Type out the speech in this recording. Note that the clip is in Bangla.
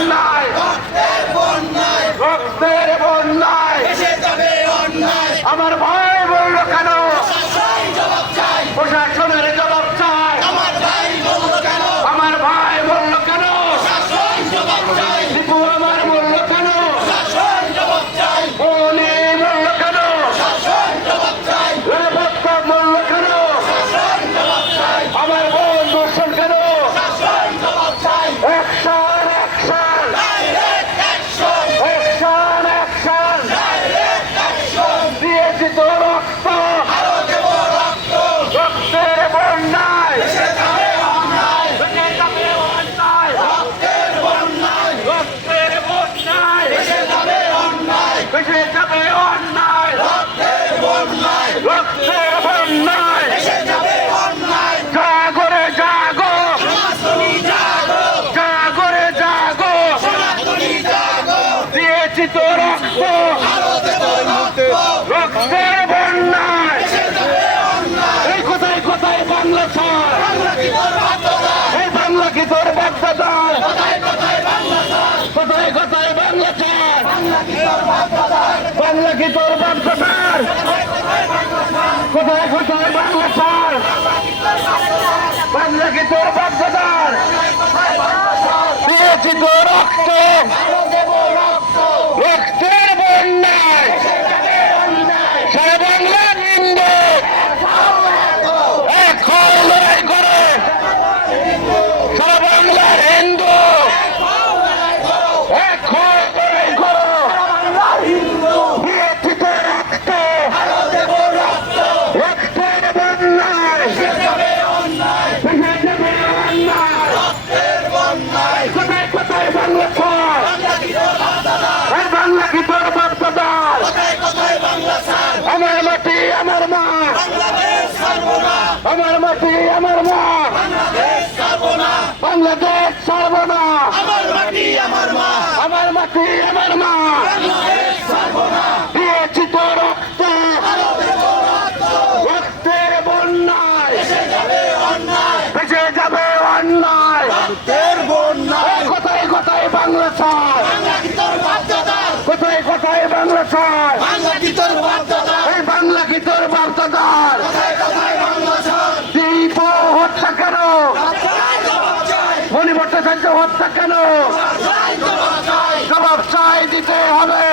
বন্যায় রক্তের বন্যায় আমার ভাই বলল কেন প্রশাসনের জবাব চাই আমার ভাই বলল কেন দীপু আমার বলল কেন মনি বলল কেন নিরাপত্তা বলল কেন আমার বোন দর্শন কেন অ্যাকশন অ্যাকশন অ্যাকশন অ্যাকশন দিয়েছি তো রক্ত রক্তের বন্যায় রক্তের বন্যায় ভেসে যাবে অন্যায় রক্তের বন্যায় জাগরে জাগো জাগরে জাগো দিয়েছি তো রক্ত রক্তের বন্যায় এই কোথায় কোথায় বাংলা ছাড় এই বাংলা কি তোর বাচ্চাদার কোথায় কোথায় বাংলা ছাড় বাংলা কি তোর বাচ্চাদার কোথায় কোথায় বাংলা ছাড় বাংলা কি তোর বাচ্চাদার দিয়েছি তো রক্ত রক্তের বন্যায় সারা বাংলা নিন্দে এক হয়ে লড়াই করে সারা বাংলার হিন্দু এক হয়ে লড়াই করো দিয়েছি তো রক্ত রক্তের বন্যায় ভেসে যাবে অন্যায় কোথায় কোথায় বাংলা ছাড় এই বাংলা কি তোর বাচ্চাদার আমার মাটি আমার মা আমার মাটি আমার মা বাংলাদেশ ছাড়ব না আমার মাটি আমার মা দিয়েছি তো রক্ত রক্তের বন্যায় ভেসে যাবে অন্যায় কোথায় কোথায় বাংলা ছাড় কোথায় কোথায় বাংলা ছাড় এই বাংলা কি তোর বার্তাদার দীপ হত্যা কেন মণি ভট্টাচার্য হত্যা কেন জবাব চাই দিতে হবে